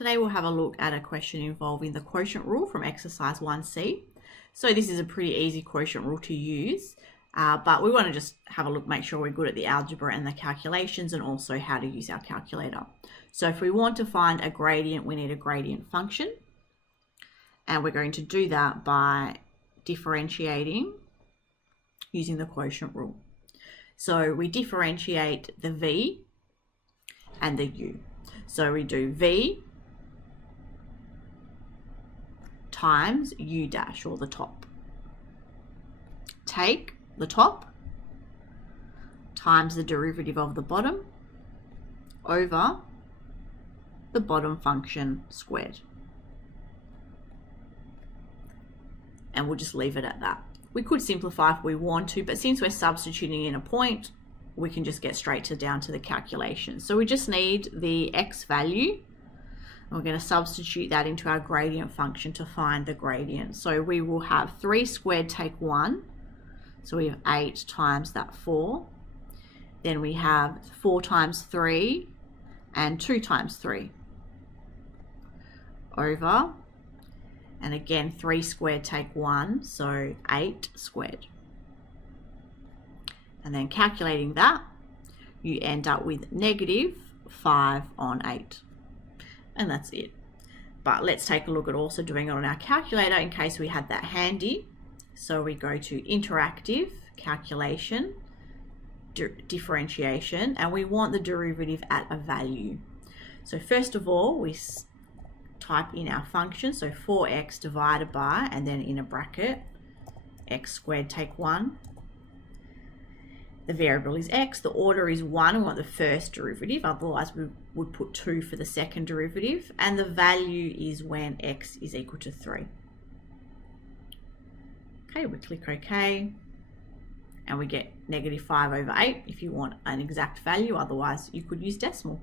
Today we'll have a look at a question involving the quotient rule from exercise 1C. So this is a pretty easy quotient rule to use, but we want to just have a look, make sure we're good at the algebra and the calculations and also how to use our calculator. So if we want to find a gradient, we need a gradient function. And we're going to do that by differentiating using the quotient rule. So we differentiate the v and the u. So we do v times u dash, or the top. Take the top times the derivative of the bottom over the bottom function squared. And we'll just leave it at that. We could simplify if we want to, but since we're substituting in a point, we can just get straight down to the calculation. So we just need the x value. We're going to substitute that into our gradient function to find the gradient. So we will have 3 squared take 1. So we have 8 times that 4. Then we have 4 times 3 and 2 times 3 over, and again 3 squared take 1, so 8 squared. And then calculating that, you end up with negative 5 on 8. And that's it. But let's take a look at also doing it on our calculator in case we had that handy. So we go to interactive, calculation, differentiation, and we want the derivative at a value. So first of all, we type in our function, so 4x divided by, and then in a bracket, x squared take 1. The variable is x, the order is 1, we want the first derivative, otherwise we would put 2 for the second derivative, and the value is when x is equal to 3. Okay, we click OK, and we get negative 5 over 8 if you want an exact value, otherwise you could use decimal.